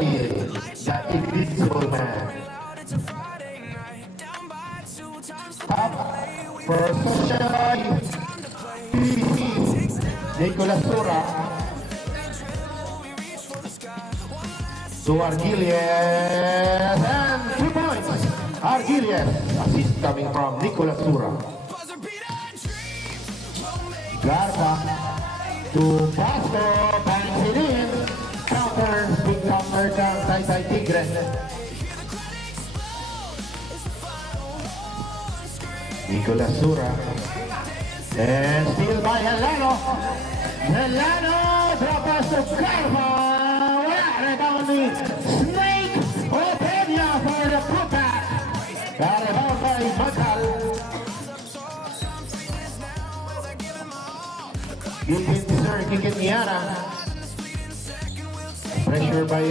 Gasparilla, the Invisible Man. Top for Social PBC, Nicolas Sura. To Argilies and 3 points. Argilies, assist coming from Nicolas Sura. Garba to Vasco, bangs it in. Counter, big counter down, Taytay Tigre. Nicolas Sura. And still by Helano. Helano, drop pass to Garba. Rebounding Snake Openia for the putback. Got it out by Makal. Gigit Sir, Gigit Niana. Pressure by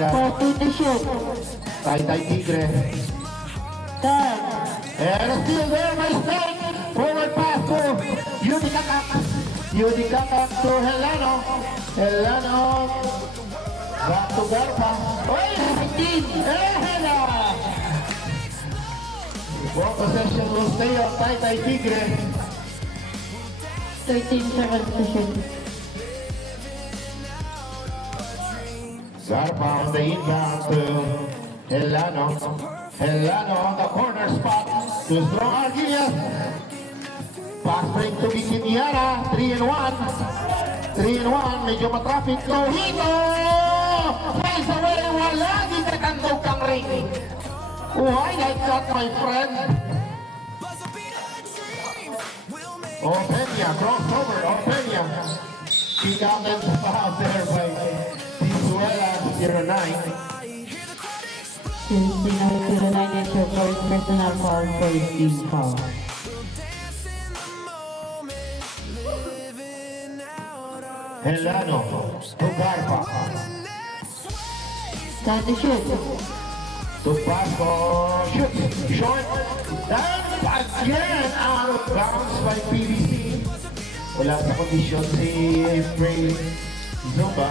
Taytay Tigre. And still there by Snake. Forward pass to Yudikakak. Yudikakak to Helano. Helano. Back to Garba. Oy, 19! Ball possession will stay on Taytay Tigre. 13 seconds to shoot. Garba on the inbound to Helano. Helano on the corner spot to strong Argilies. Pass break to Bikiniara. 3-1. 3-1. Medyo matraffic. Hito! Face away, wala, di kakandog kang ring. Why like that, my friend? Openia, crossover, Openia. He got them out there by Pisuela, 09. Since the 09 is your first personal foul for team foul. Helano, to Garba. Time to shoot. To Vasco, shoot, short, down, again, out of bounds by PBC. Wala sa kondisyon si Frey Zumba.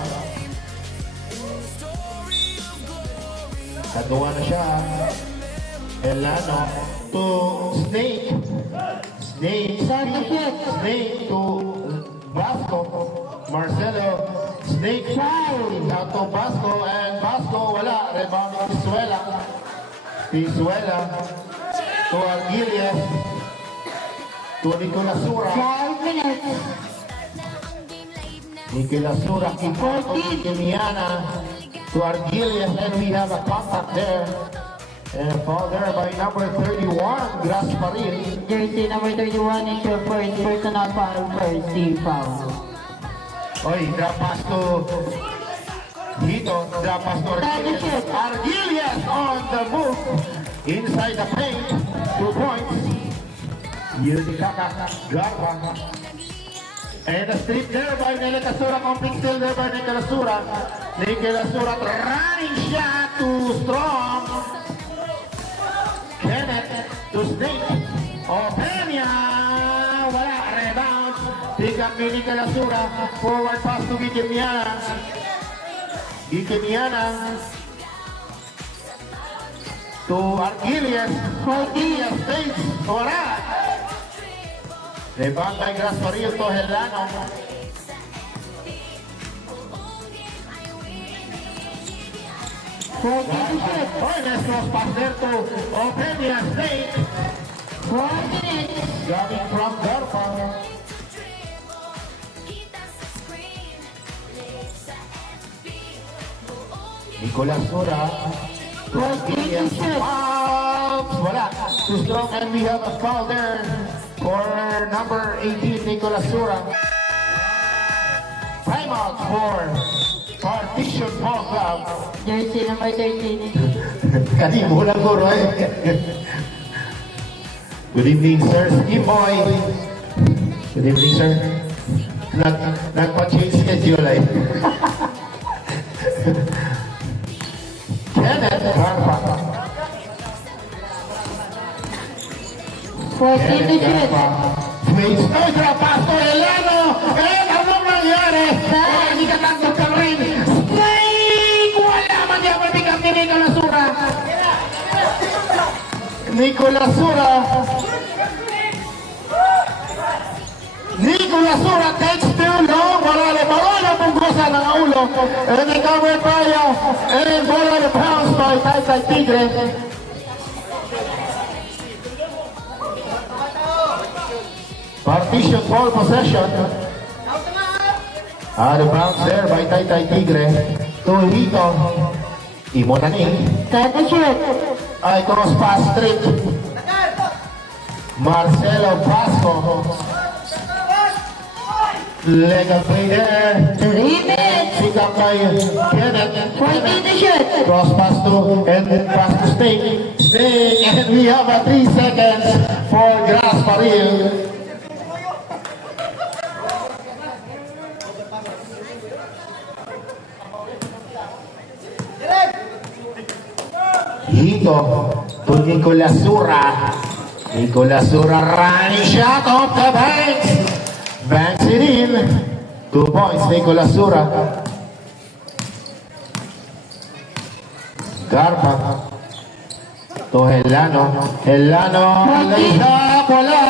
Kagawa na siya. Helano to Snake. Snake to Vasco. Marcelo, Snake foul out to Vasco, and Vasco wala, rebound to Pisuela to Argilies to Nicolas Sura. 5 minutes. Nicolas Sura kick out to Kimiana to Argilies, and we have a contact there. And fall there by number 31, Gasparilla. Jersey number 31 is your first personal foul for team foul. Oy, drop pass to Hito, drop pass to Argilies. Argilies on the move inside the paint. 2 points. Yudikaka, Garba. And a strip there by Nicolas Sura, complete still there by Nicolas Sura. Nicolas Sura running shot too strong. Kenneth to Snake. Openia. Wala, rebound. Pick up ni Nicolas Sura. Forward pass to Gikimiana. To Argilies. Argilies stays. Wala. Rebound by Gasparilla to Helano. Oh, nice cross pass there to Openia Snake. 4 minutes. Coming from Garba. Nicolas Sura. Wala. Too strong, and we have a foul there for number 18, Nicolas Sura. Timeout for Partition Ball Club. Jersey number 13. Kanimo lang ko, Roy. Good evening, sir. Steve Boy. Good evening, sir. Nagpa-change schedule ay. Kenneth Garba. 14 to shoot. Face no drop pass to Helano. Eh, anong nangyari? Hindi ka tanggap ka rin. Snake! Wala man niya. Mabigat Nicolas Sura. Nicolas Sura takes too long. Wala punggusan ng ulo. And recovered by and bola na pounds by Taytay Tigre. Partition ball possession. Out of bounds there by Taytay Tigre. To Hito. Imonaning. Set the shoot. Ay cross pass straight. Marcelo Pasco. Legal play there. 3 minutes. Pick up by Kenneth. 14 to shoot. Cross pass to and pass to Snake. Snake, and we have a 3 seconds for Grass Paril. Hito to Nicolas Sura. Nicolas Sura running shot off the banks. Banks it in. 2 points, Nicolas Sura. Garpa to Helano. Helano, lays up, wala.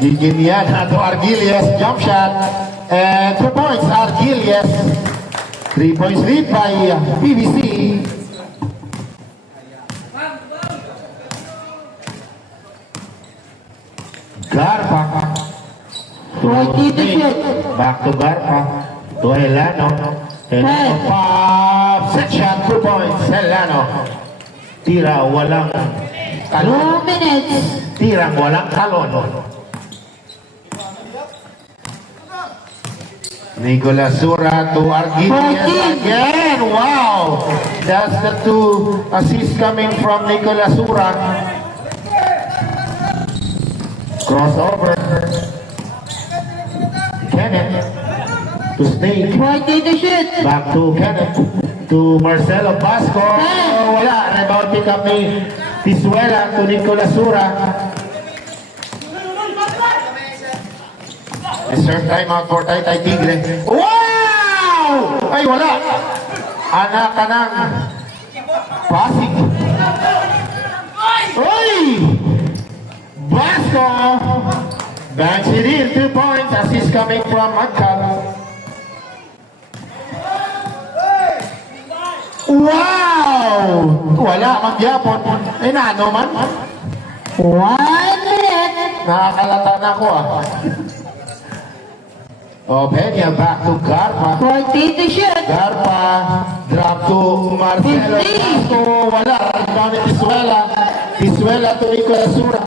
Giginiana to Argilies, jump shot. And 2 points, Argilies. 3 points lead by PBC. Garpa. 14 to shoot. Back to Garpa. To Helano. Helano pop. Set shot, 2 points. Helano. Tira, walang 2 talon. minutes. Tirang walang talon. Nicolas Sura to Argilies 14. again. Wow! That's the 2 assists coming from Nicolas Sura. Crossover. Kenneth to Snake. 14 to shoot. Back to Kenneth. To Marcelo Pasco. Oh, wala. Rebound pick up ni Pisuela to Nicolas Sura. Reserve timeout for Taytay Tigre. Wow! Ay, wala. Anak ka ng Pasig. Oy! Basco! Banks it in, 2 points. Assist coming from Magcal. Wow! Wala, magyapon. Ay, naano man. 1 minute. Nakakalata na ako ah. Oh, Peña back to Garpa. 14 to shoot. Garpa, drop to Marcelo. 15. Pasco, wala. Rebound ni Pisuela. Pisuela to Nicolas Sura.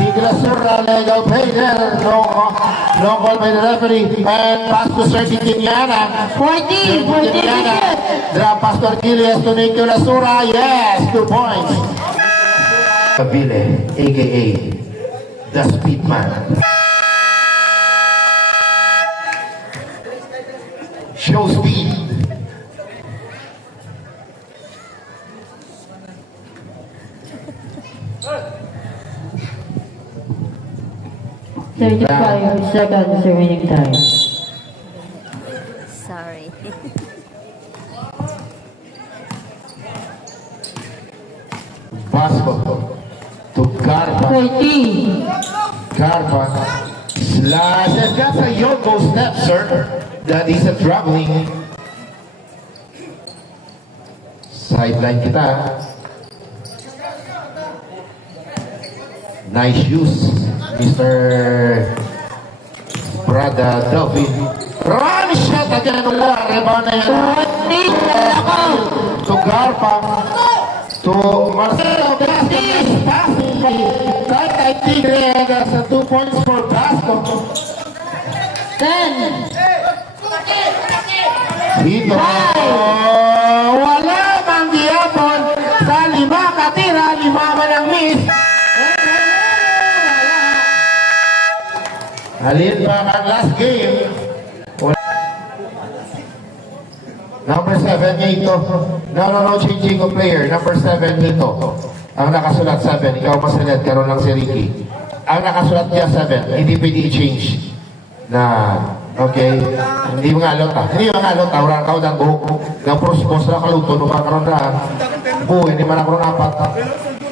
Nicolas Sura, legal play there. No call by the referee. And pass to Sergi Quiniana. 14 to shoot. Drop pass to Argilies to Nicolas Sura. Yes, 2 points. Kabile, a.k.a. The Speedman. Show speed. Thirty-five seconds remaining time. Sorry. Basco to Garpa. 14. Garpa slash, and that's a Yoko step, sir. That is a traveling. Sideline kita. Nice use, Mr. Brada Delphi. Run shot again. Wala. Rebound na yan. 14. To Garpa. To Marcelo. Passing by Taytay Tigre. That's a 2 points for Basco. 10. Dito. Wala mang giyapon sa 5 katira, 5 man ang miss. Halin pa ang last game. Number 7 Hito. No, changing of player. Number 7 Hito. Ang nakasulat 7, ikaw masalat, karoon lang si Ricky. Ang nakasulat niya 7, hindi pwede i-change na Okay. Hindi mo nga alot ah. Hindi mo nga alot ah. Wala ka ng buhok. Ng prospos na kaluto. Nung makaroon na. Hindi man ako ng apat.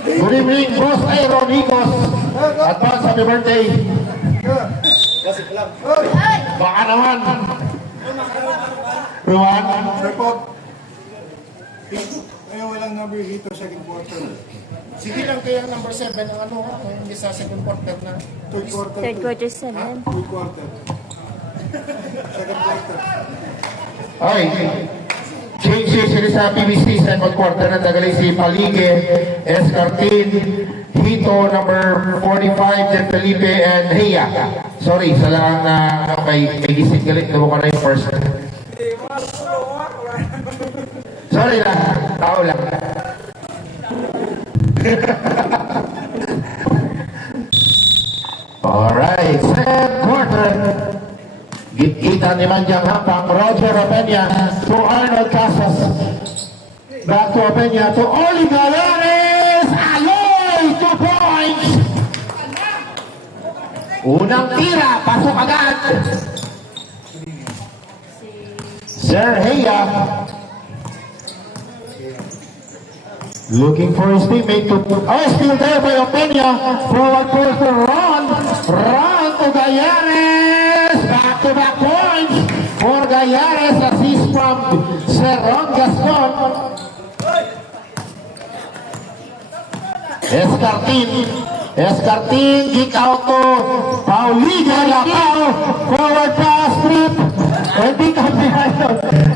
Good evening, Boss Aaron Hicos. Advance happy birthday. Baka naman. Ruan. Report. Ngayon walang number dito sa second quarter. Sige lang kaya number 7 ang ano, hindi sa second quarter na. Third quarter. Third quarter 7. Third quarter. Second quarter. Okay. Change sila sa PBC second quarter na tagalay si Palige, Escartin, Hito number 45, Jen Felipe, and Heya. Sorry, sa lang na may gising galit na mukha na yung first. Sorry lang, tao lang. Alright, second quarter. Kita ni Manjang Hampang, Roger Openya to Arnold Casas. Back to Openya to Oli Galanes. Aloy, 2 points. Unang tira, pasok agad. Sir Heya. Looking for his teammate to... Oh, still there by Openya. Forward post to Ron. Ron to Gallanes. Back-to-back points for Gallanes. Assist from Sir Ron Gascon. Escartin, kick out to Pauliga Lapao. Forward pass, strip. And pick up behind.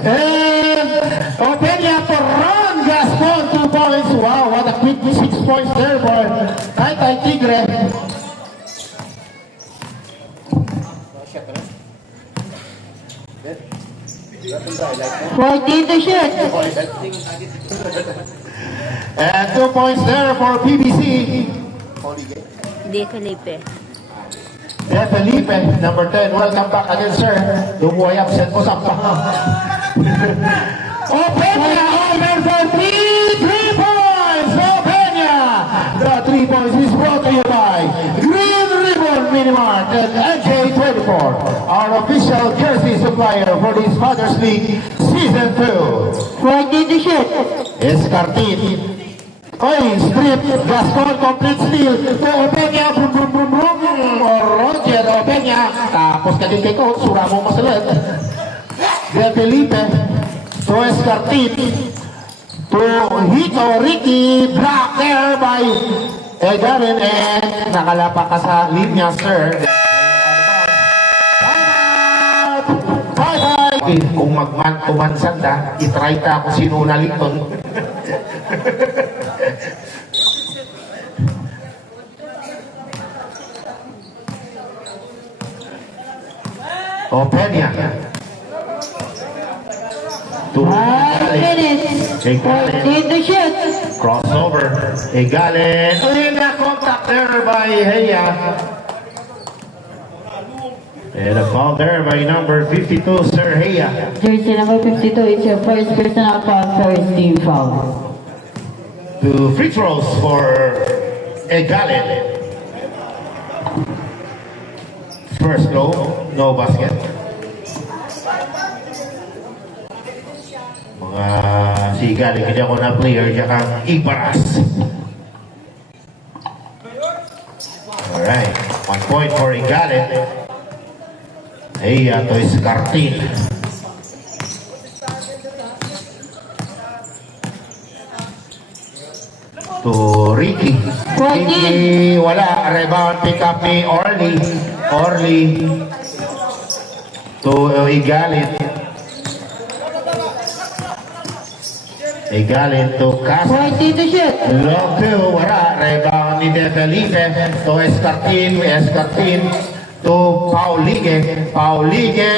And Openya to Ron Gascon, 2 points. Wow, what a quick 6 points there for Taytay Tigre. Fourteen to shoot. And 2 points there for PBC. De Felipe. De Felipe, number 10. Welcome back again, sir. Lumuhay absent mo sa Openya, over for 3 points. Openya. The 3 points is brought to you by Green Ribbon Minimart and NJ24, our official jersey supplier for this Father's League Season 2. 14 to shoot. Escartin. Oy, strip. Gascon, complete steal. To Openya. Brum, brum, brum, brum. Roger Openya. Tapos ka din kay Coach. Sura mo masalit. De Felipe. To Escartin. To Hito Ricky. Block there by Egarin. And nakalapa ka sa linya, sir. Bye-bye. Kung magman-tumansan na, itry ta kung sino naliton. Openya. 5 minutes. 14 to shoot. Crossover. Egalen. And a contact there by Heya. And a foul there by number 52, Sir Heya. Jersey number 52, it's your first personal foul, first team foul. 2 free throws for Egalen. First throw, no basket. Mga si Egalen, hindi ako na player, tsaka Ibaras. Alright, 1 point for Egalen. Heya to Escartin. To Ricky. Ricky, wala. Rebound pick up ni Orly. Orly. To Igalit. Igalit to Cas. 14 to shoot. Long two, wala. Rebound ni De Felipe. To Escartin. Escartin. To Paulige. Paulige.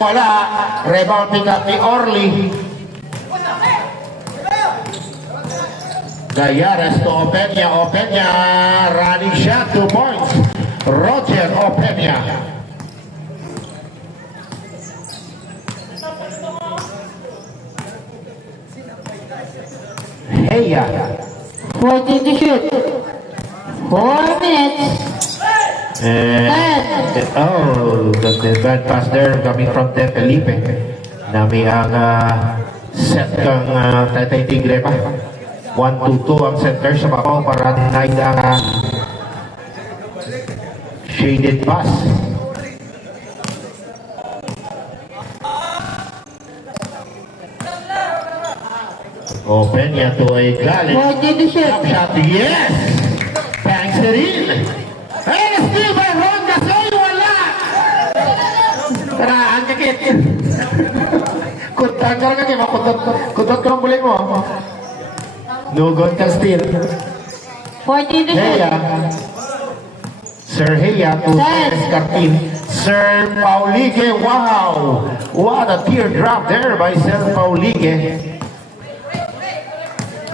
Wala. Rebound pick up ni Orly. Gallanes to Openya. Openya. Running shot, 2 points. Roger Openya. Heya. 14 to shoot. 4 minutes. And, oh, the bad pass there coming from De Felipe. Nami ang set kang Tatay Tigre pa. 1-2-2 ang center sa bako para denied ang shaded pass. Open yan to a Galit. 40 to shoot. Top shot, yes! Banks it in. And still by Ron Gasol, wala! Tara, ang kakit. Kuntan ka rin kakit, kuntan ka ng bulik mo. No good ka still. 40 to shoot. Heya. Sir Heya to Escartin. Sir Paulige, wow! What a teardrop there by Sir Paulige.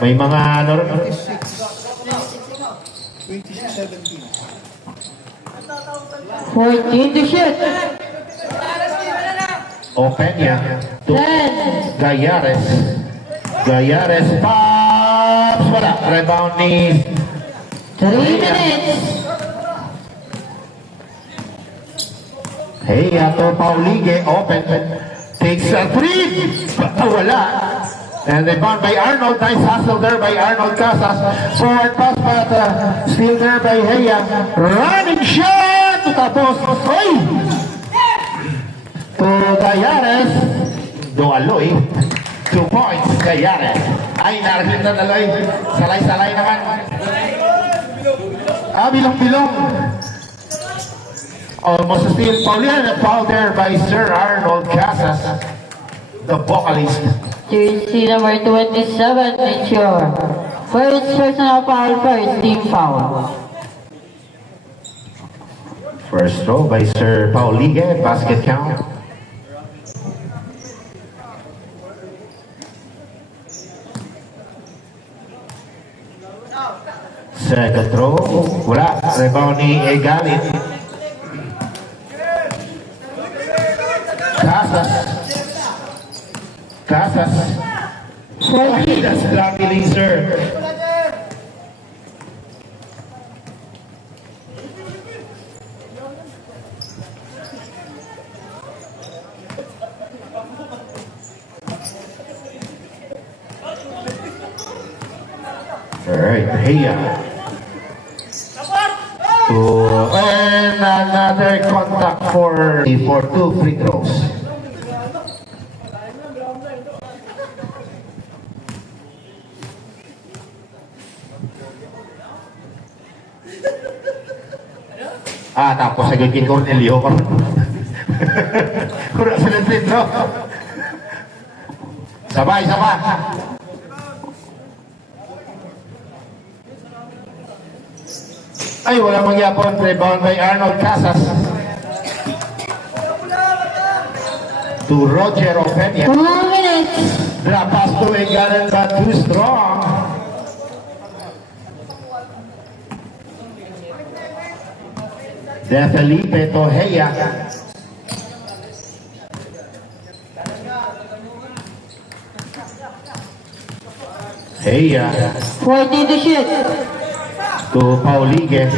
May mga ano rin. 26-17. 14 to shoot. Open niya to 10. Gayares. Gayares pops. Wala. Rebound ni 3 minutes. Hey, ato Paulige. Open. Takes a three. Wala. And rebound by Arnold. Nice hustle there by Arnold Casas. Forward pass but still there by Heya. Running shot. Tapos. Oy! To Gayares. Doaloy. 2 points. Gayares. Ay, narating na Daloy. Salay-salay naman. Bilong-bilong. Almost still. Paulian foul there by Sir Arnold Casas. The vocalist. Jersey number 27, mature. First personal foul, first team foul. First throw by Sir Paulige, basket count. Second throw, wala. Rebound ni Egalit. Casas. That's luckily, sir. Alright, Heya. And another contact for 2 free throws. Tapos sa gagawin Cornelio. Kurang sila dito. Sabay. Ay, wala mangyapon. Rebound by Arnold Casas. To Roger Openia. 2 minutes. Drop pass to Egalit but too strong. De Felipe to Heya. Heya 40 to shoot. to Paulige.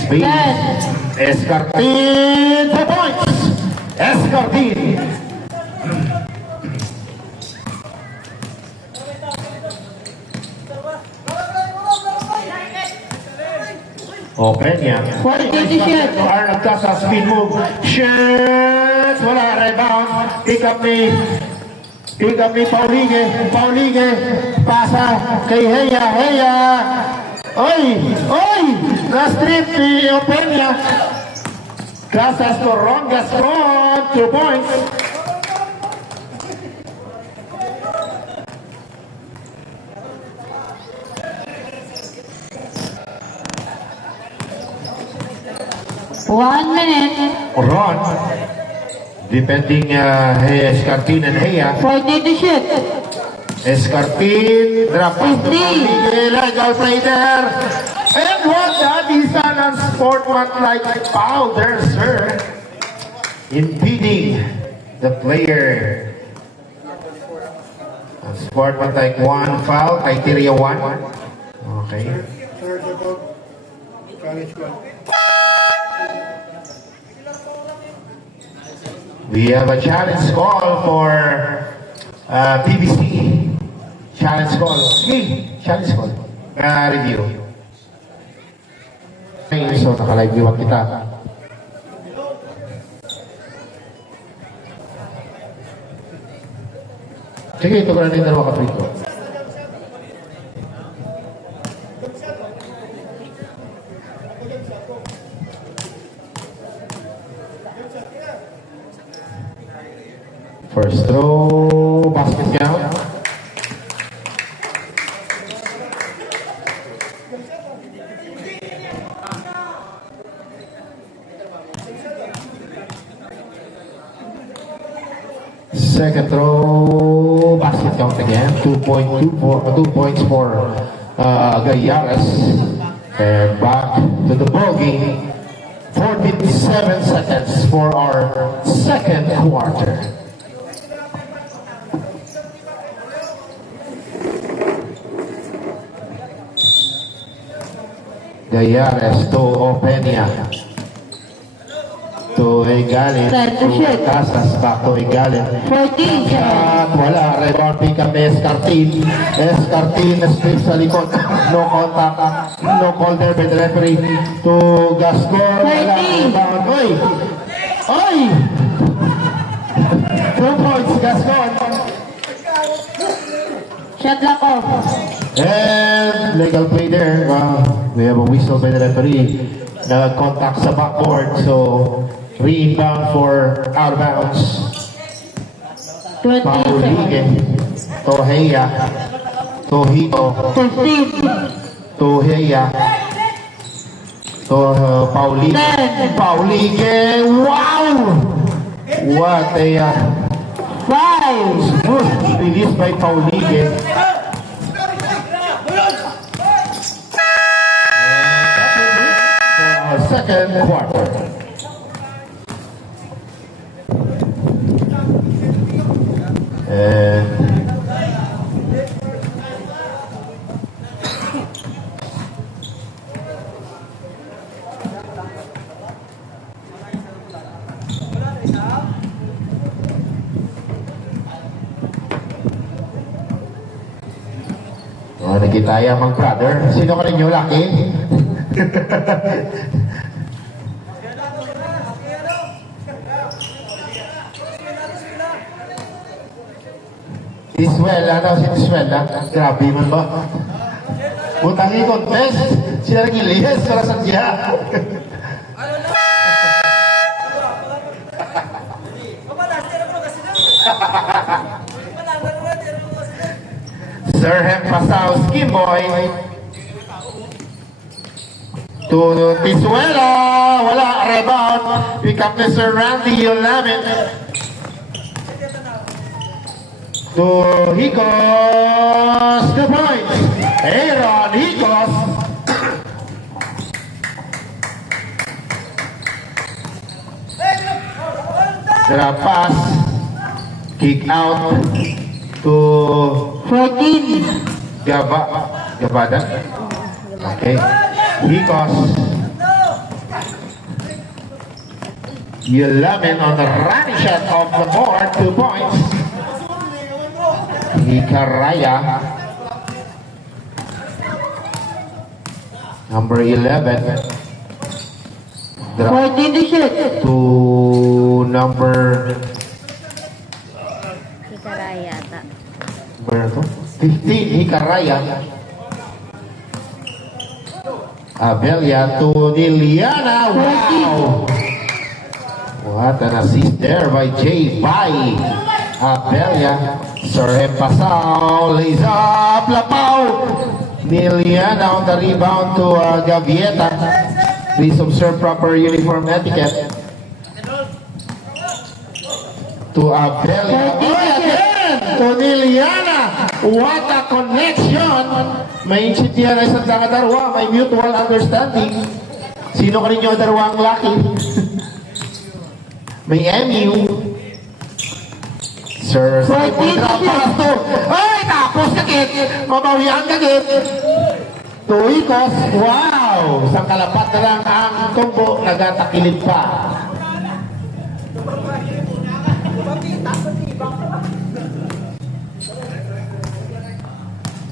Speed. 10. Escartin 2 points. Escartin. Open yan. 40 to shoot. Arnold Casas, speed move. Shoots! Wala, rebound. Pick up ni Paulige. Paulige. Pasa kay Heya. Heya. Oy! Na-strip ni Openia. Casas to Ron Gascon. 2 points. One minute. Ron. Depending Escartin and Heya. 40 to shoot. Escartin, drop pass to 50. Paulige, legal play there. And what that is an unsportsmanlike foul there, sir. Impeding the player. Unsportsmanlike 1 foul, criteria 1. Okay. Third about college one. We have a challenge call for PBC. Challenge call. Sige, challenge call. Review. So, naka-live view kita. Sige, ito ko na yung dalawa ka-trito. First throw, basket count. Second throw, basket count again. 2 points for Gayares. And back to the ball game. 47 seconds for our second quarter. Gayares to Openia. To Egalin. To Casas. Back to Egalin. 14 At wala. Rebound pick up Escartin. Escartin straight sa likod. No contact. No call there by the referee. To Gascon. Wala. Rebound. Oy! Oy! 2 points. Gascon. Shot lock off. And legal play there. We have a whistle by the referee. Nag-contact sa backboard. So, rebound for out of bounds. 20 Paulige. seconds. Toheya. Tohito. 15. Toheya. Paulige. Paulige. Wow! What a 5. smooth release by Paulige. Second quarter. And nagkitaya mga brother. Sino ka rin yung laki? Iswela, si Iswela. Grabe man ba? Butangi contest. Sila rin ilihis para sa siya. Sir Hem Pasao, Skimboy. To Tisuela. Wala, rebound. Pick up Mr. Randy Yolamin. To Hicos, the point. Aaron Hicos. Pass. Kick out to 14. Gabada. Okay. Hicos. Yulamin on the running shot off the board. 2 points. Hikaraya. Number 11. 14 to shoot. To number Hikaraya ata. 15, Hikaraya. Abelia to Liliana. Wow! What an assist there by Jay Pai. Abelia. Sir Pasao lays up. Lapao. Liliana on the rebound to Gavieta. Please observe proper uniform etiquette. To Abelia. To Liliana. What a connection. May insintihan ay sa darwa. May mutual understanding. Sino ka rin yung darwa ang laki? May MU. Sir, sa kontra to. Ay, tapos kagit. Mabawian kagit. Tuikos. Wow! Sa kalapat na lang ang tumbo. Nagatakilid pa.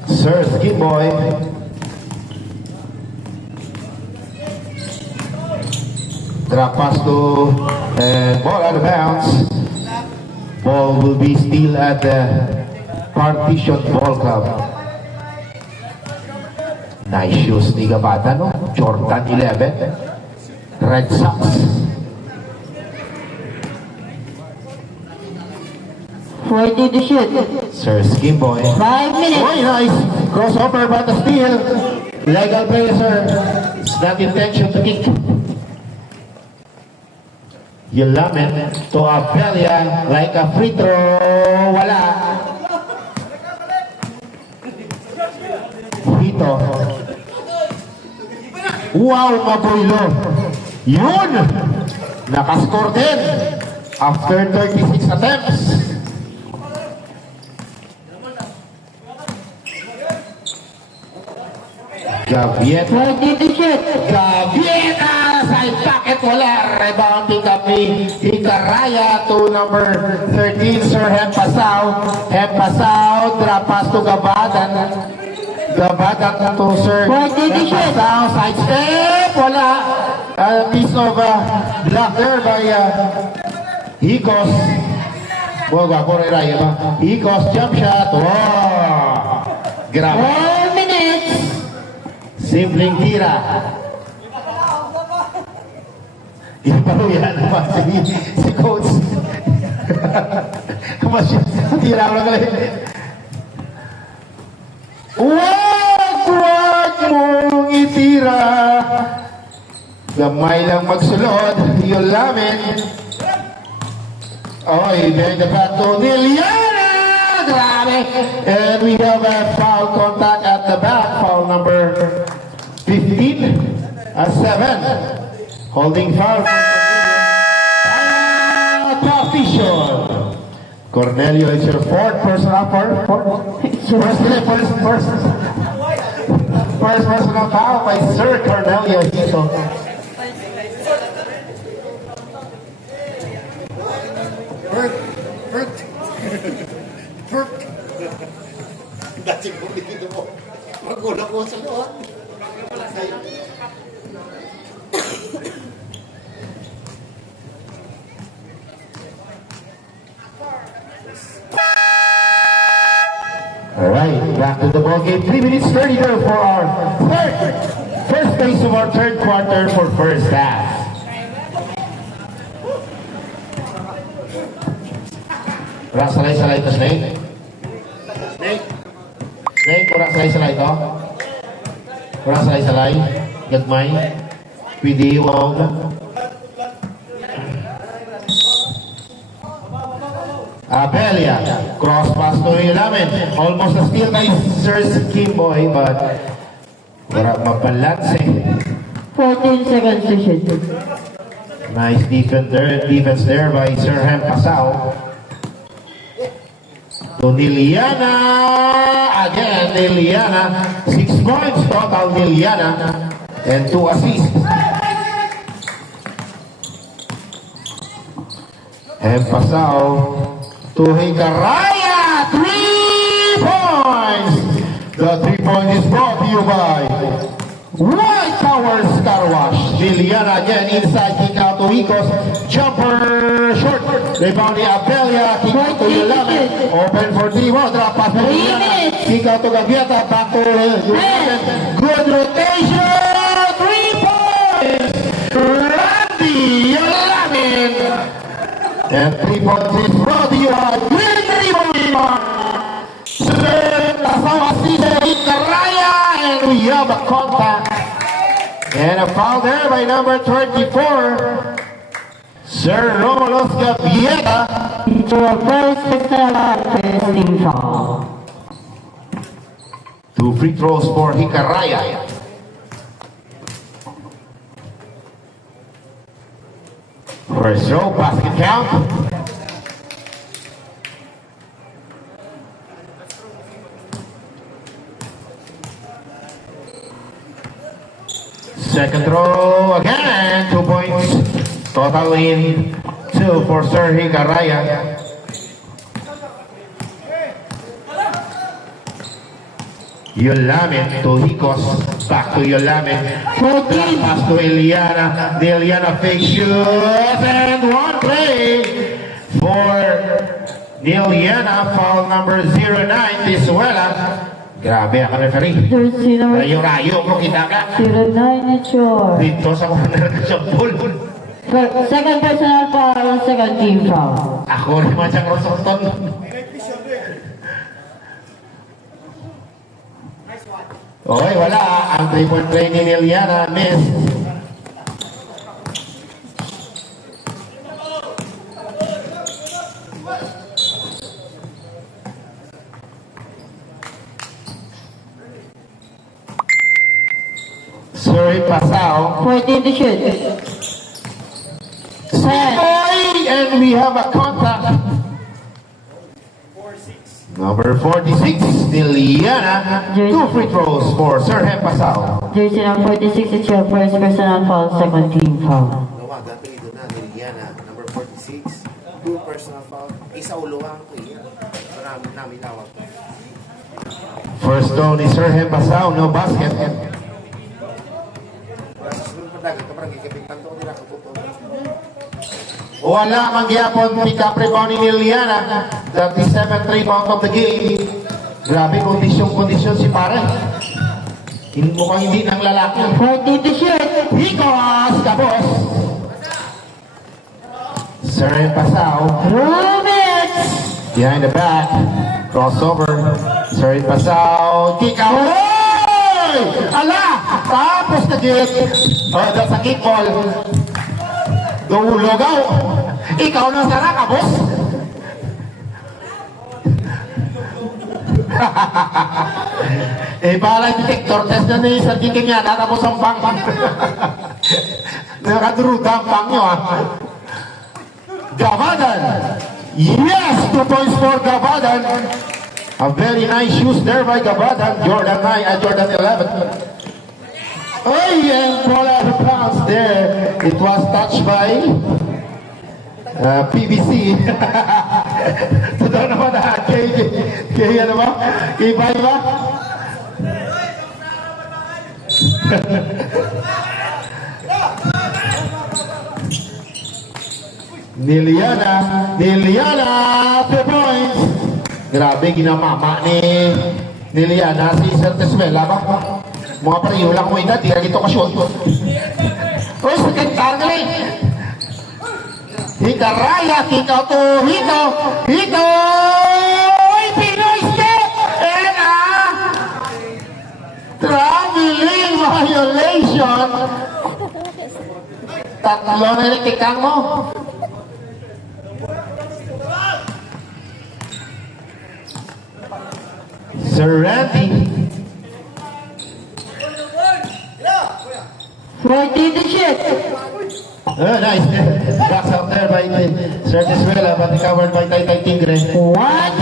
Sir Skimboy. Drop pass to and ball out of bounds. Ball will be still at the Partition Ball Club. Nice shoes ni Gabata, no? Jordan 11. Red Sox. Forty to shoot. Sir Skimboy. 5 minutes. Very nice. Crossover but the steal. Legal play, sir. It's not intention to kick. Yulamin to Abelia like a free throw. Wala. Hito. Wow, Maboylo. Yun! Nakascore din after 36 attempts. Gavieta. 40 to shoot. Gavieta! Side pocket, wala. Rebounding kami. Hikaraya to number 13, Sir Hempasao. Hempasao, drop pass to Gabadan. Gabadan to Sir 40 to shoot. Hempasao. Side step, wala. A piece of block there by Hikos. Boga, por Raya ba? Hikos jump shot. Wow! Grabe. 4 minutes. Simpleng tira. Ipaw yan naman si Coach. Tira mo lang ulit. Wag mong itira. Gamay lang magsulod. Yun lamin. Oy, behind the back to Liliana. Grabe. And we have a foul contact at the back. Foul number 15. 7. Holding foul. Official. Cornelio, it's your fourth personal foul. First personal foul by Sir Cornelio Hito. Dati ko dito mo. Magulang ko sa loob. All right, back to the ball game. 3 minutes 30 there for our first phase of our third quarter for first half. Kurang salay-salay ito, Snake. Snake, kurang salay-salay ito. Kurang salay-salay. Gagmay. Pwede, wow. Abelia, cross pass to Ilamin. Almost a steal by Sir Skimboy, but wala mabalanse. 14 seconds to shoot. Nice defense there by Sir Hempasao. To Liliana, again Liliana, 6 points total Liliana, and 2 assists. Hempasao to Hikaraya, 3 points. The 3-point is brought to you by White Towers Car Wash. Liliana again inside, kick out to Hikos. Jumper short. Rebound Abelia, kick out to Yulamin. Open for 3 more. Drop pass to Liliana. Kick out to Gavieta. Back to Yulamin. Good rotation. 3 points. Randy Yulamin. And 3 points is brought to you by Green Ribbon. Kasama si Hikaraya, and we have a contact. And a foul there by number 24, Sir Romulos Gavieta. To a first team foul. 2 free throws for Hikaraya. First row, basket count. Second row again, 2 points. Total in 2 for Sir Hikaraya. Yulamin to Hikos. Back to Yulamin. Pass to Eliana. The Eliana fake shoot. And one play for Eliana. Foul number 09, Tisuela. Grabe ang referee. Jersey number Rayo-rayo mo kita ka. 09, Nature. Dito sa corner ka siya ball. Second personal foul, second team foul. Ako rin man siyang Rosonton. Okay, wala. Ang 3-point play ni Eliana, miss. Sorry, Pasao. 14 to shoot. And we have a contact. Number 46, Liliana. 2 free throws for Sirhen Pasao. Jersey number 46, it's your first personal foul, second team foul. Luwag, dato ito na, Liliana, number 46. 2 personal foul. Isa uluwang ko yan. Marami namin lawag. First down is Sirhen Pasao, no basket. Sa sunod pa dagat, kapag ikapitan to, nila kaputo. Wala mangyapon pick-up rebound ni Liliana. 37 rebound of the game. Grabe kondisyon si pare. Mukhang hindi ng lalaki. 14 to shoot. Hikos, kabos. Sirhen Pasao. Roommates. Behind the back. Crossover. Sirhen Pasao. Kick out. Oy! Ala! Tapos nagit. Oh, that's a kick ball. Lugaw. Ikaw na sana ka, boss. Para detector test na ni Sir Kiking yan. Tapos ang bang. Nakadruda ang bang nyo, ha. Gavadan. Yes! 2 points for Gavadan. A very nice shoes there by Gavadan. Jordan 9 at Jordan 11. Oh, and ball out of bounds there. It was touched by PVC. Totoo naman na kay ano ba? Kay Bayba? Liliana, 2 points. Grabe, ginamama ni Liliana si Sir Teswela ba? Mga pariyo lang mo ina, di na dito ka-shoot. Uy, sakit targali. Hikaraya, kikaw to, hito. Uy, Pinoy step! And traveling violation. Tatlo na nagtikang mo. Sir Randy. 14 to shoot. Oh, nice. Backs out there by Sir Teswela, but recovered by Taytay Tigre. What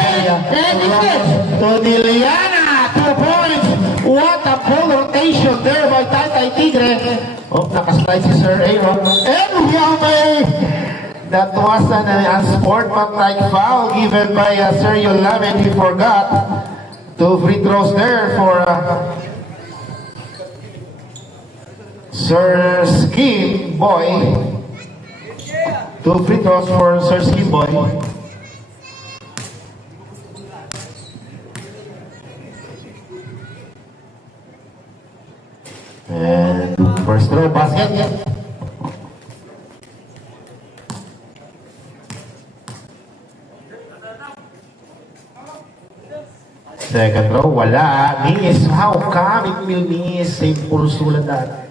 To Liliana, 2 points. What a full rotation there by Taytay Tigre. Oh, nakaslide si Sir Aaron. And we have that was an unsportsmanlike foul given by Sir Yulamin. He forgot. 2 free throws there for Sir Skim Boy. 2 free throws for Sir Skim Boy. And first throw basket. Second throw, wala. Miss. How come it will miss? Same puro sulat dati.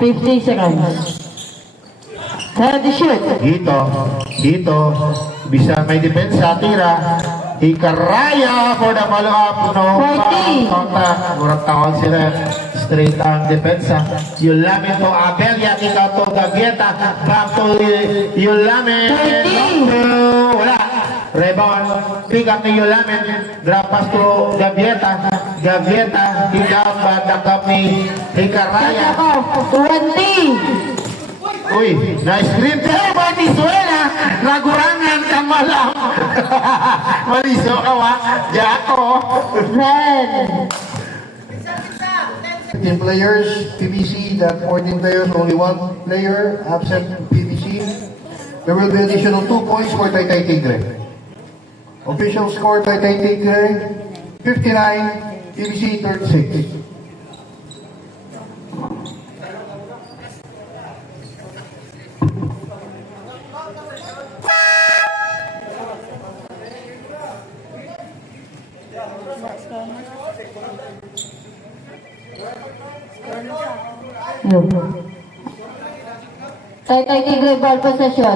$50 seconds. Time to shoot. Dito. Bisa may depensa, tira. Hikaraya for the follow-up. No, 40. contact. Murang tawag sila. Straight ang depensa. Yulamin to Abelia. Ikaw to Gavieta. Back to Yulamin. 40. Wala. Rebound. Pick up ni Yulamin. Drop pass to Gavieta. Pick up. Back up ni Hikaraya. 20. Uy, nice green. Pero Venezuela, nagurangan ka malam. Maliso ka wa. Jako. Red. 15 players, PBC, that 14 players, only one player, absent PBC. There will be additional 2 points for Taytay Tigre. Official score, Taytay Tigre, 59, PBC 36. Taytay Tigre ball possession.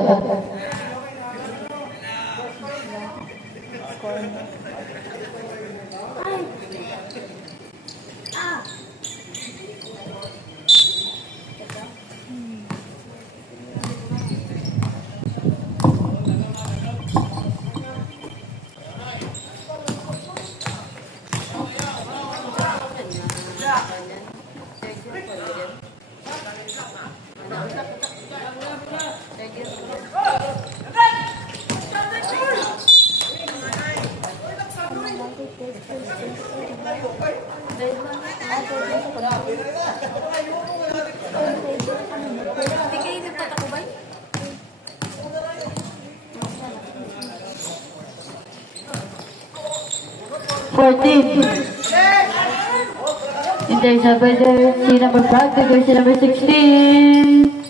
Jersey number 5 to jersey number 16.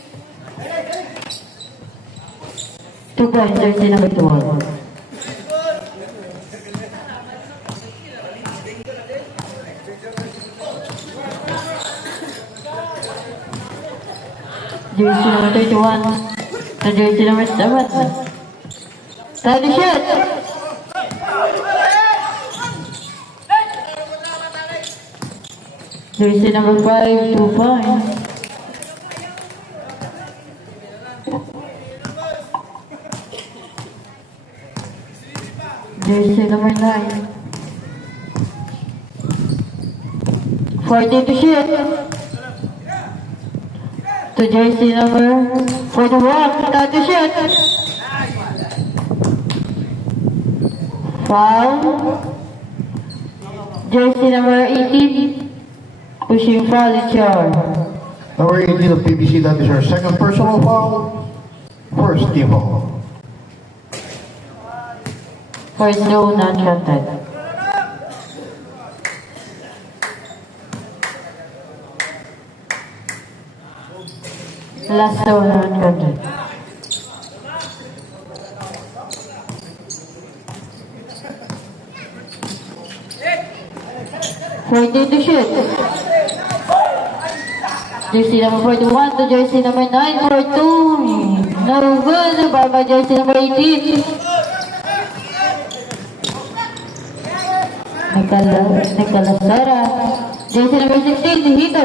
2 points, jersey number 12. Jersey number 31 to jersey number 7. Time to shoot. Jersey number 5, 2 points. Jersey number 9. 14 to shoot. To jersey number 41, time to shoot. Foul. Jersey number 18. Pushing foul, it's your Number 18 of PBC, that is our second personal foul. First team foul. first no non-counted. Last no non-counted. To shoot. Jersey number 41 to jersey number 9 for 2. No good. By jersey number 18. Nicolas Sara. Jersey number 16, Hito.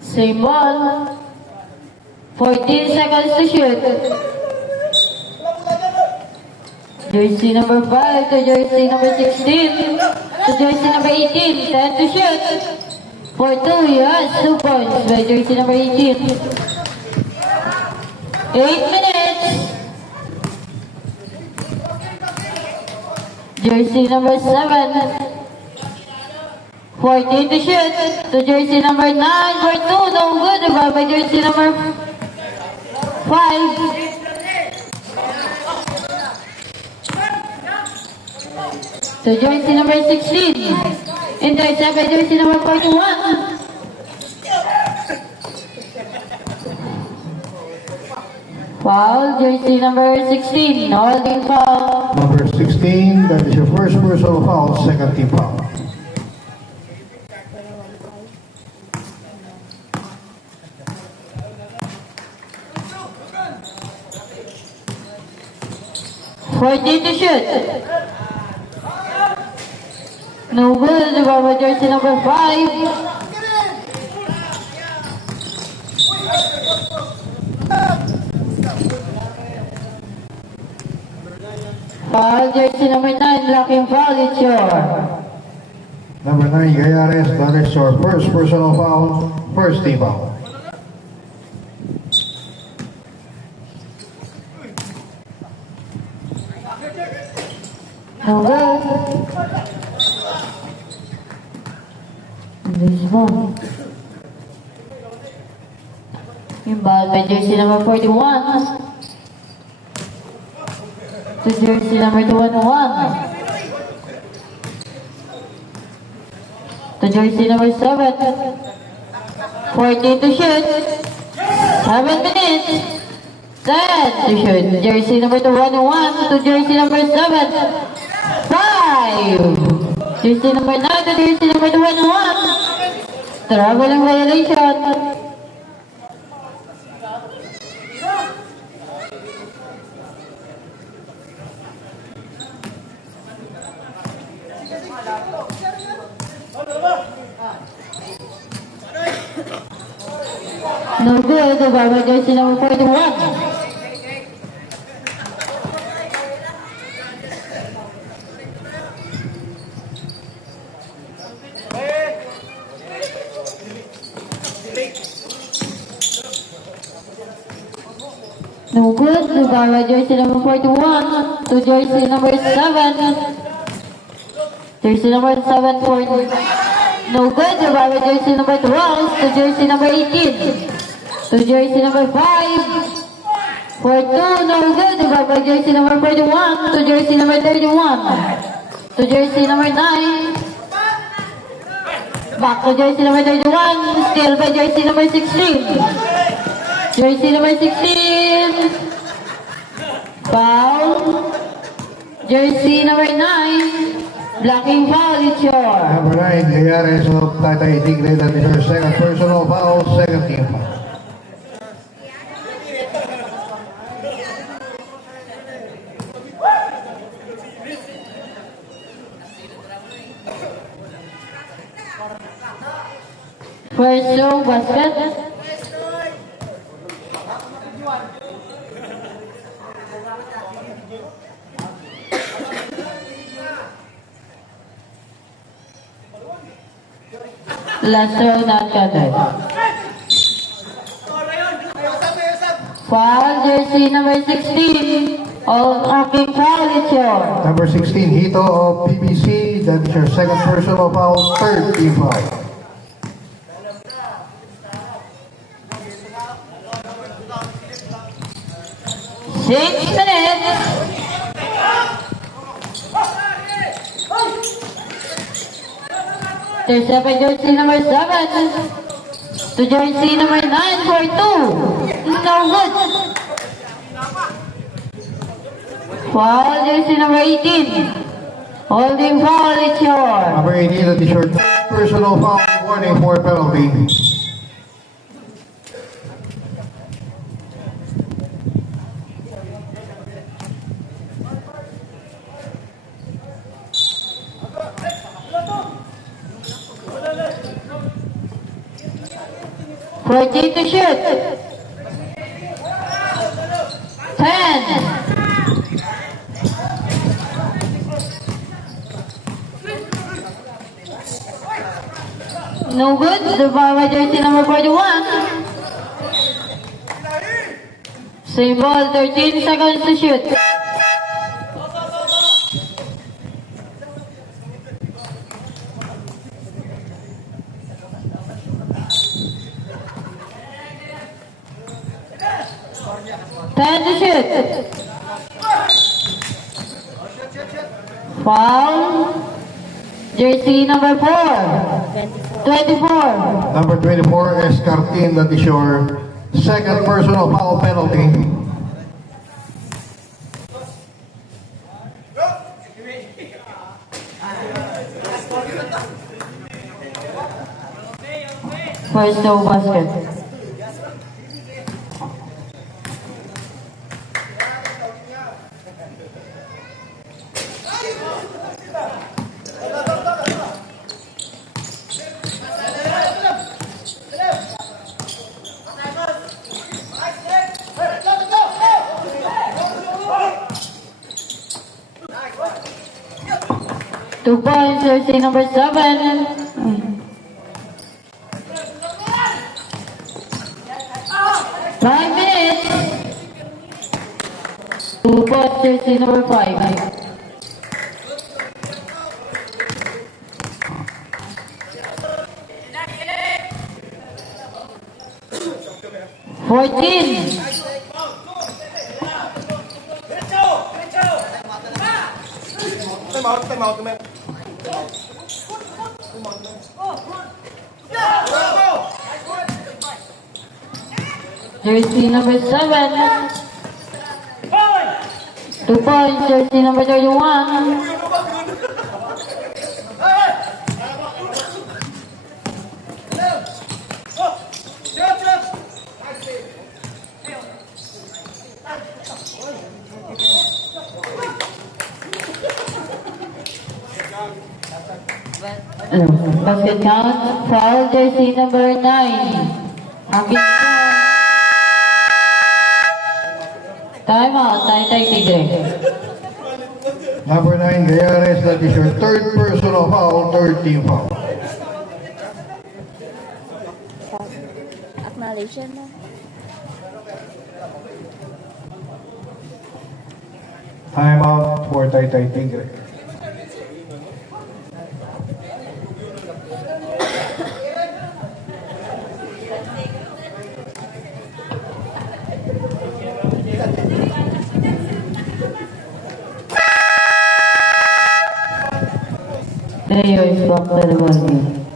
Same ball. 14 seconds to shoot. Jersey number 5 to jersey number 16 to jersey number 18. 10 to shoot. For 2, yes, 2 points by jersey number 18. 8 minutes. Jersey number 7. 14 to shoot. To jersey number 9 for 2. No good. By jersey number 5. To jersey number 16. Intercept by jersey number 41. Foul, jersey number 16. Holding foul. Number 16, that is your first personal foul, second team foul. To shoot. No good. By jersey number 5. Foul, jersey number 9, blocking foul, it's your. Number 9, Gayares, that is our first personal foul, First team foul. No good. This one. Inbound by jersey number 41. To jersey number 21. To jersey number 7. 14 to shoot. 7 minutes. 10 to shoot. Jersey number 21 to jersey number 7. 5. Jersey number 9 to jersey number 21. Traveling violation. No good, the Barbara jersey number 41. No good, the Barbara jersey number 41 to jersey number 7. Jersey number 7 for no good, the Barbara jersey number 12 to jersey number 18. To jersey number 5. For 2, no good, the Barbara jersey number 41 to jersey number 31. To jersey number 9. Back to jersey number 31. Still by jersey number 16. Jersey number 16. Foul. Jersey number 9. Blocking foul, it's your. Number 9, Gayares of Taytay Tigre. That is her second personal foul, second team foul. First row basket. Last row not counted. Foul jersey number 16. All blocking foul, it's your. Number 16, Hito of PBC. That is her second personal foul, third team foul. Six minutes. There's up by jersey number 7 to jersey number 9 for 2. No good. Foul jersey number 18. Holding foul, it's your. Number 18, that is her third personal foul, warning for penalty. Fourteen to shoot. 10. No good. The ball by jersey number 41. Same ball, 13 seconds to shoot. Ten to shoot. Foul. Jersey number 4. 24. Number 24, Escartin. That is your second personal foul penalty. First no basket. Two points, jersey number 7. 5 minutes. 2 points, jersey number 5. 14. Time out, man. Jersey number 7. 2 points, jersey number 31. Basket count, foul, jersey number 9. Ang time out, Taytay Tigre. Number 9, Gayares, that is your third personal foul, third team foul. Acknowledge yan na. Time out for Taytay Tigre. Players back to the ball game.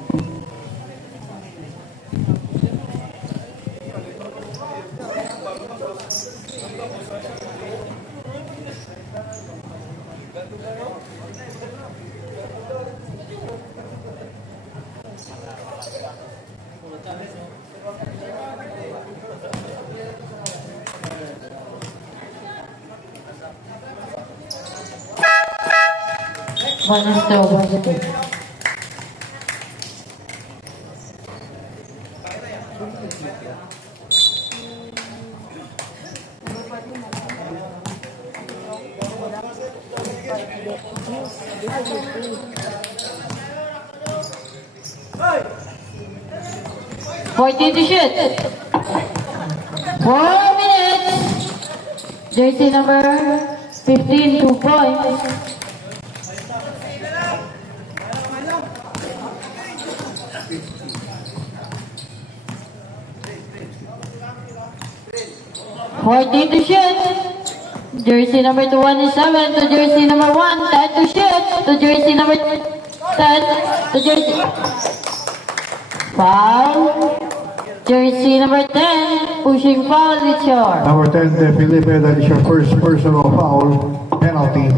Bonus to basket. Fourteen to shoot. 4 minutes. Jersey number 15, 2 points. Fourteen to shoot. Jersey number 27 to jersey number 1. 10 to shoot. To jersey number 10 to jersey. Foul. Jersey number 10. Pushing foul, Richard. Number 10, De Felipe, that is your first personal foul, penalty.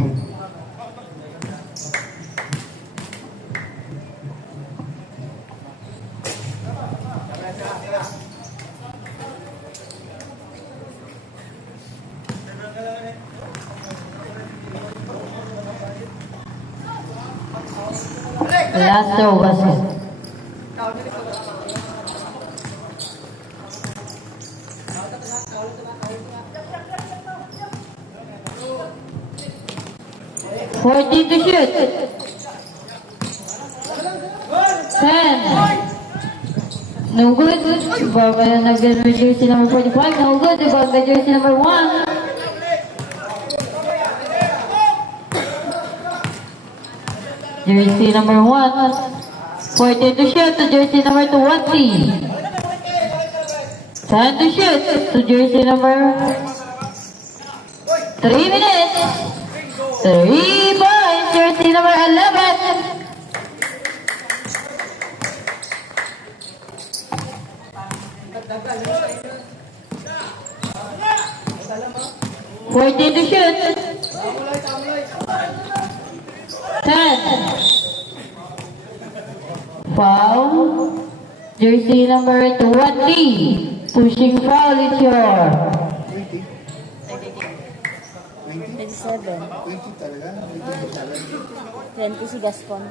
Last throw basket. Fourteen to shoot. 10. No good. Baba na nag-get jersey number 45. No good. Baba jersey number 1. Jersey number 1. 14 to shoot to jersey number 20. 10 to shoot to jersey number 3 minutes. 3 points, jersey number 11. Fourteen to shoot. 10. Foul. Jersey number 20. Pushing foul, it's your 27. 20 si Gascon.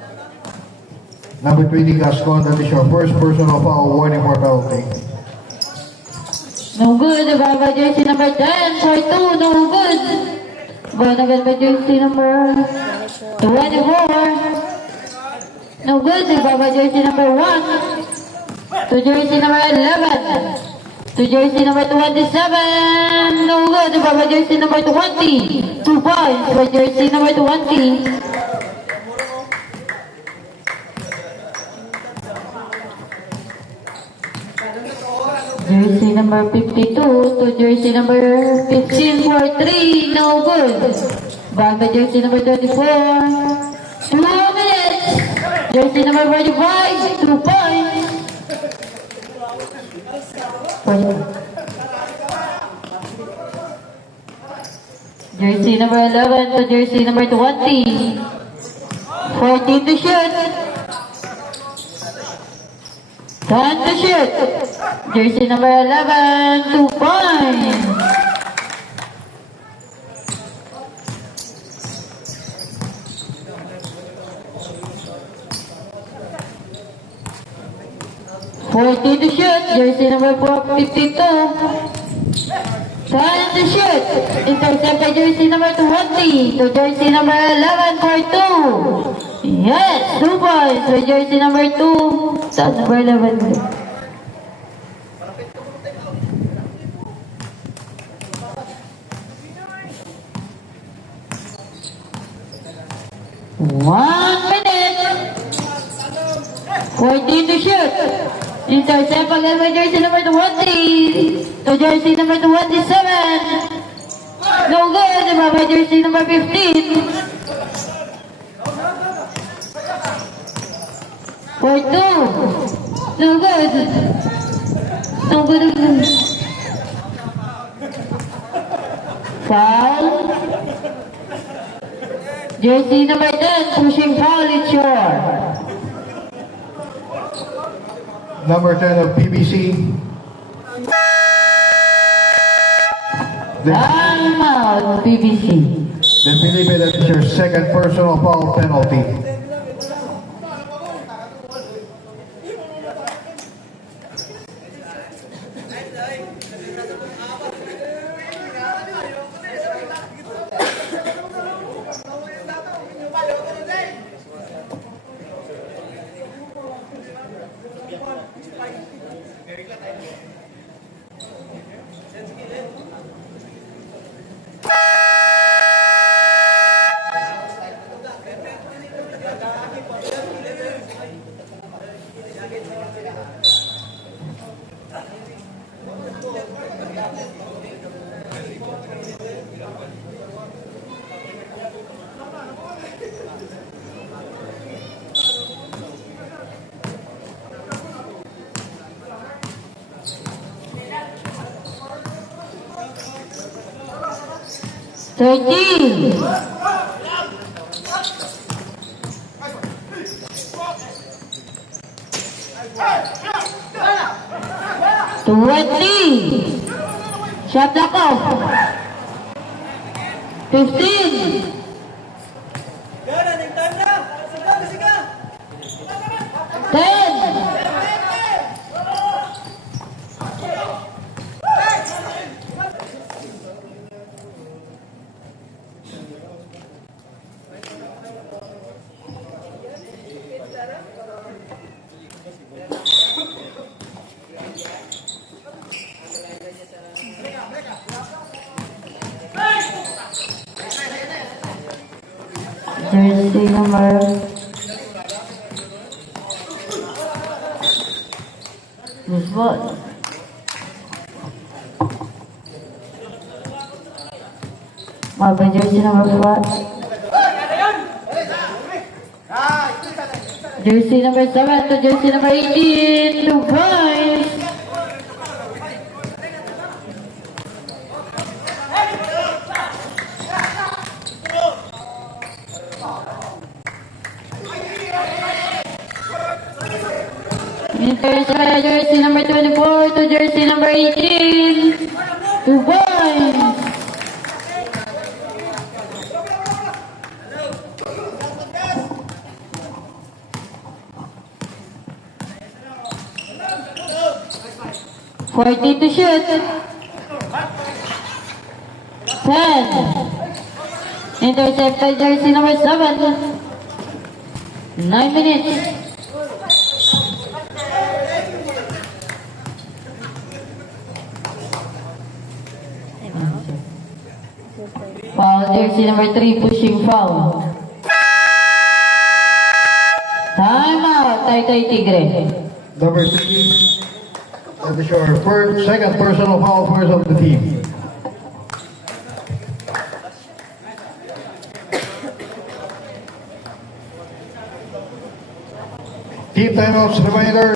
Number 20, Gascon, that is your first personal foul, warning for penalty. no good. Baba jersey number 10 for 2. No good. Banagan by jersey number 24. No good. Baba jersey number 1 to jersey number 11. to jersey number 27. No good by jersey number 20. 2 points by jersey number 20. Jersey number 52 to jersey number 15 for 3. No good. Back by jersey number 24. 2 minutes. Jersey number 45. 2 points. Jersey number 11 to jersey number 20. 14 to shoot. 10 to shoot. Jersey number 11, 2 points. $40 to shoot. Jersey number 52. 10 to shoot. Intercept by jersey number 20 to jersey number 11 for 2. Yes, 2 points by jersey number 2. That's number 11. One minute. 14 to shoot. Intercept again by jersey number 20 to jersey number 27. No good by jersey number 15. For 2. No good. No good. Foul. Jersey number 10 pushing foul, it's short. Number 10 of PBC. Time out, PBC. Then Felipe, that is your second personal foul penalty. Thirteen. 20. Shot clock off. 15. 10. Jersey number this one. Jersey number 4. Jersey number 7 to jersey number 18. 2 points. Jersey number 24 to jersey number 18. 2 points. $40 to shoot. 10. Intercepted jersey number 7. 9 minutes. Foul, jersey number 3, pushing foul. Time out, Taytay Tigre. Number 3, that is your second personal foul first of the team. Team timeouts reminder.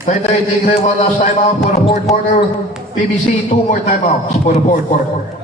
Taytay Tigre, one last timeout for the fourth quarter. PBC, 2 more timeouts for the fourth quarter.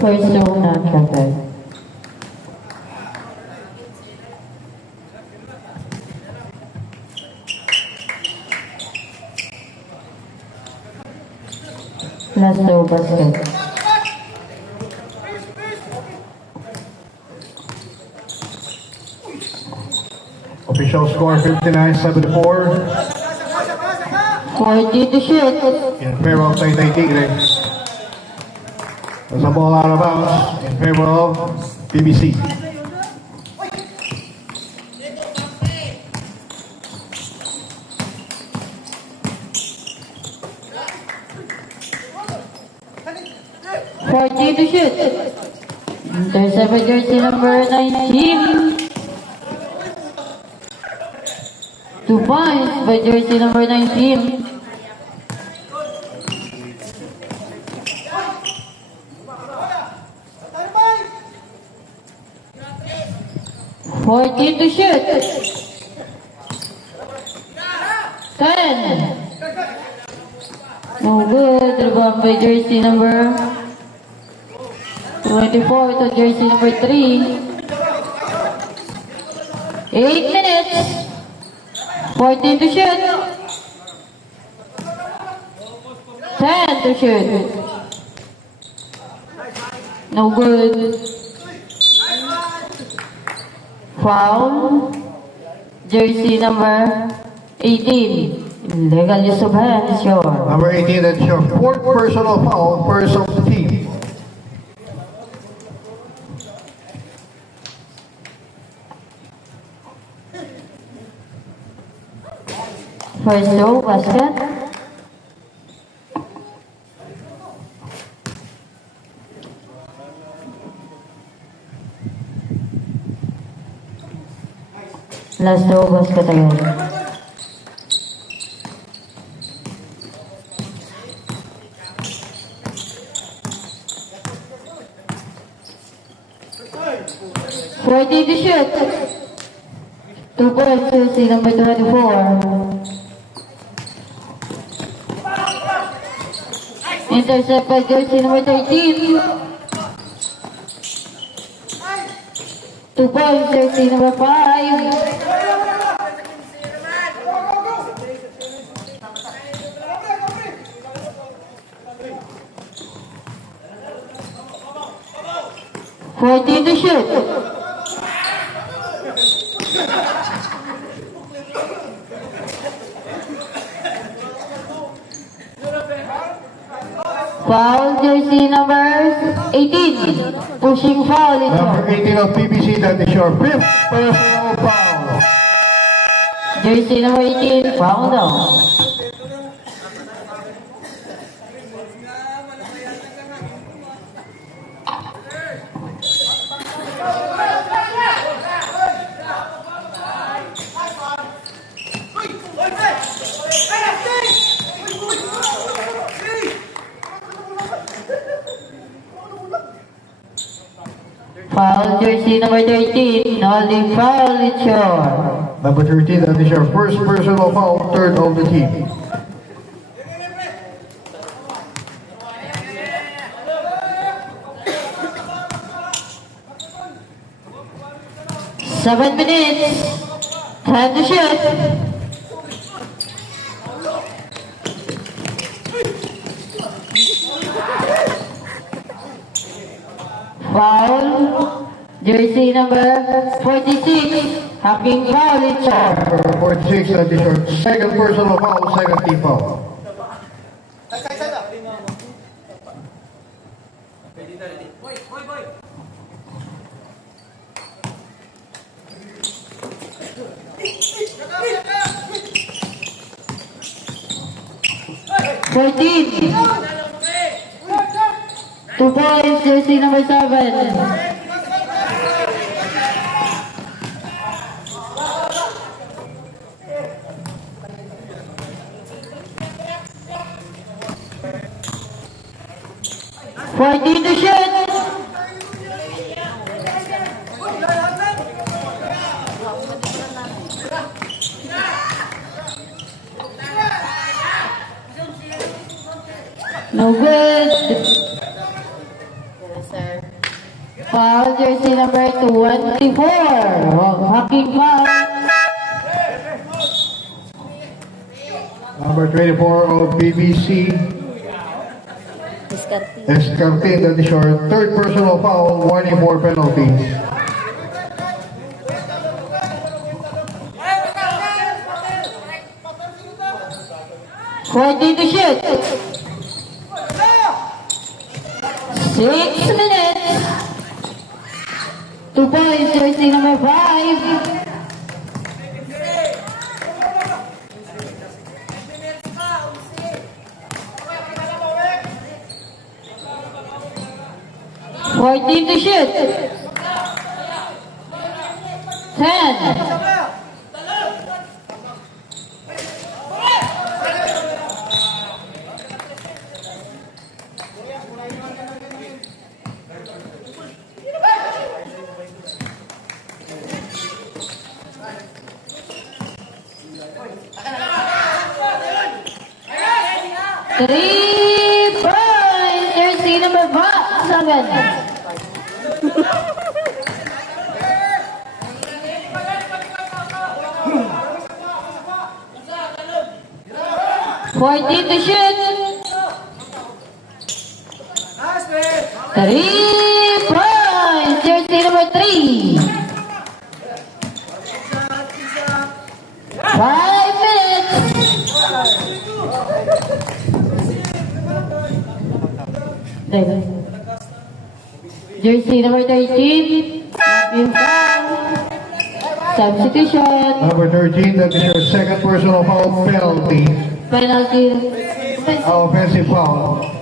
First row not counted. Last row basket. Official score 59-74 40 to shoot. in favor of Taytay Tigre. There's a ball out of bounds in favor of PBC. To shoot. Intercept jersey number 19. 2 points by jersey number 19. To shoot. 10. No good. Rebound by jersey number 24 to jersey number 3. 8 minutes. 14 to shoot. 10 to shoot. No good. Foul. Jersey number 18. Illegal use of hands, sure. Number 18, that's your fourth personal foul, first of the team. First row basket. Last row basket again. Ready to shoot. 2 points, jersey number 24. Intercept by jersey number 13. 2 points, jersey number 5. Ready to shoot. Foul, jersey number 18. Pushing foul. Number 18 of PBC, that is your fifth personal foul. Jersey number 18, foul down. Foul, jersey number 13, Nolly Fowler. Number 13, that is your first personal foul, third of the team. Seven minutes. Time to shoot. Foul. Jersey number 46. Hacking foul in short. Number 46, that is your second personal foul, second team foul. Fourteen. 2 points, jersey number 7. Fourteen to shoot. No good. Foul jersey number 24. Hacking foul. Number 24 of BBC, Discarte. Escartin, that is your third personal foul, warning for penalties. Fourteen to shoot. 6 minutes. 2 points, jersey number 5. Fourteen to shoot. 10. Three points, jersey number 7. 14 to shoot. 3 points, jersey number 3. 5 minutes. Jersey number 13. Hacking foul. Substitution. Number 13, that is your second personal foul, penalty. Penalty. Offensive foul.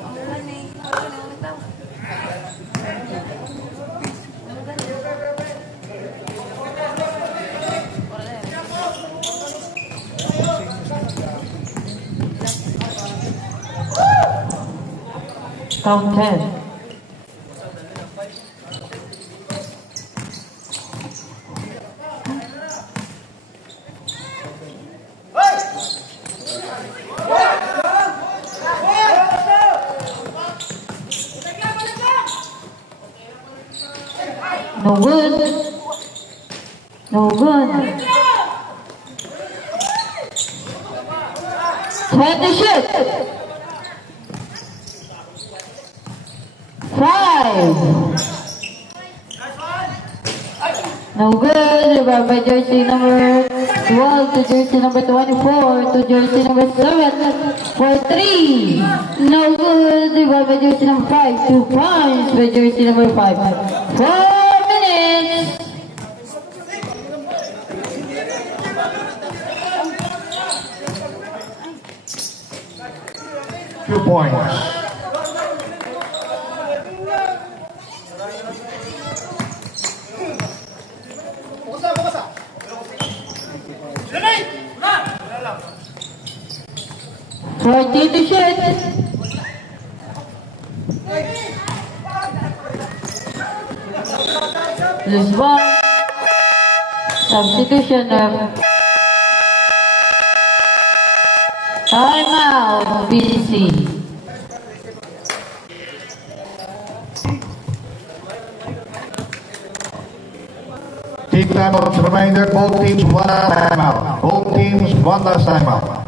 Count 10. No good. No good. 20 shoot. 5. No good. Rebound by jersey number 12 to jersey number 24 to jersey number 7 for 3. No good. Rebound by jersey number 5. 2 points by jersey number 5. 4 minutes. Two points. Fourteen to shoot. Lose ball. Substitution of timeout BC. Team timeouts, reminder, both teams one last timeout. Both teams one last timeout.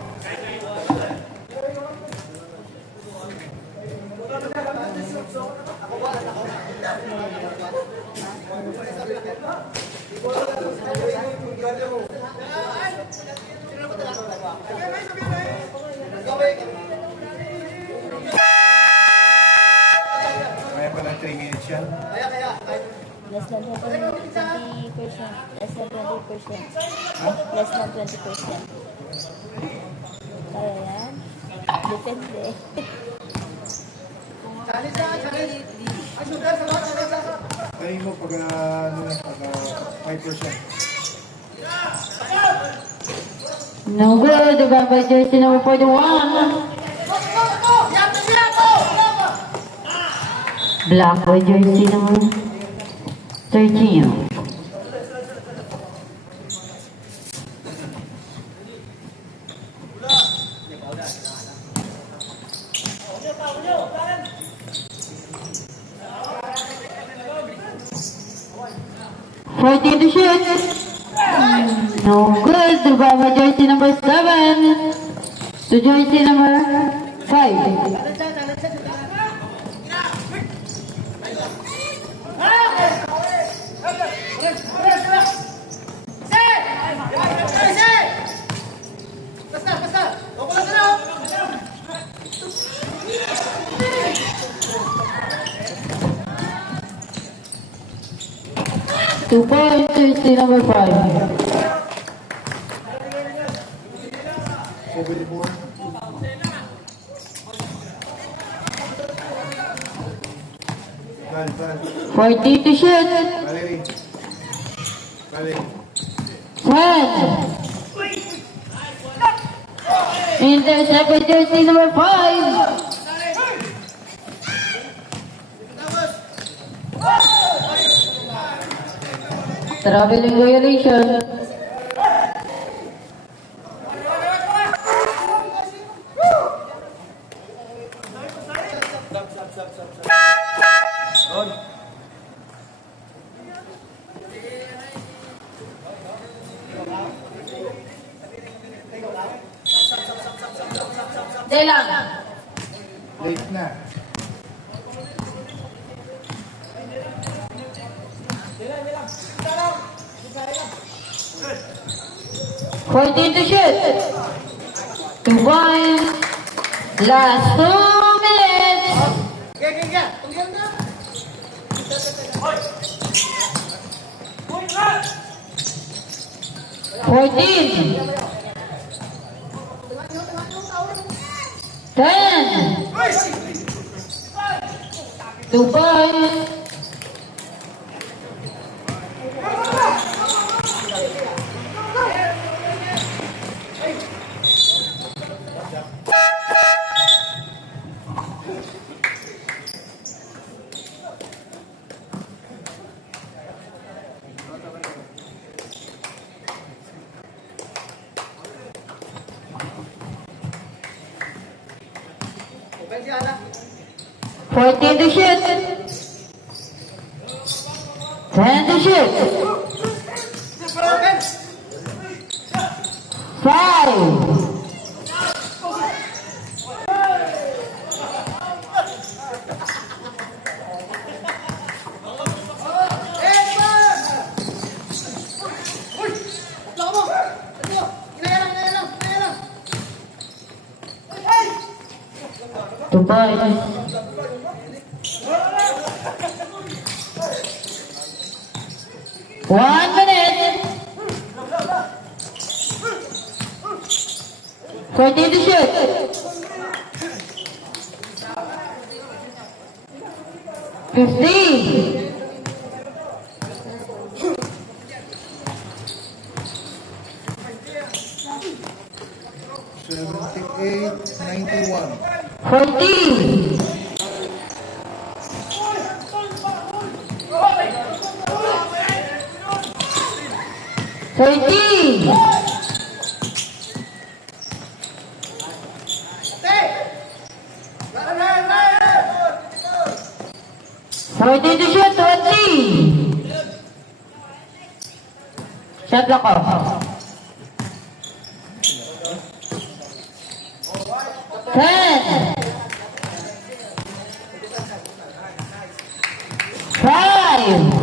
Less than 20%. Less than 20%. Kaya yan? Depende. Tayo mo pag, pag 5%. No good. Rebound by jersey number 41. Block by jersey number 13. Fourteen to shoot. No good. Rebound by jersey number 7. To jersey number 5. Two points, jersey number 5. 74. Bal. 14 to shoot. Valerie. 10. Intercept by jersey number 5. Traveling violation. Delang. Late na. Fourteen to shoot. 2 points. Last 2 minutes. 14. 10. 2 points. Fourteen to shoot. 10 to shoot. 5. Two points. One minute. 14 to shoot. 15. 78-91. 14. 13. 14 to shoot. 20. Shot block off. 10. 5.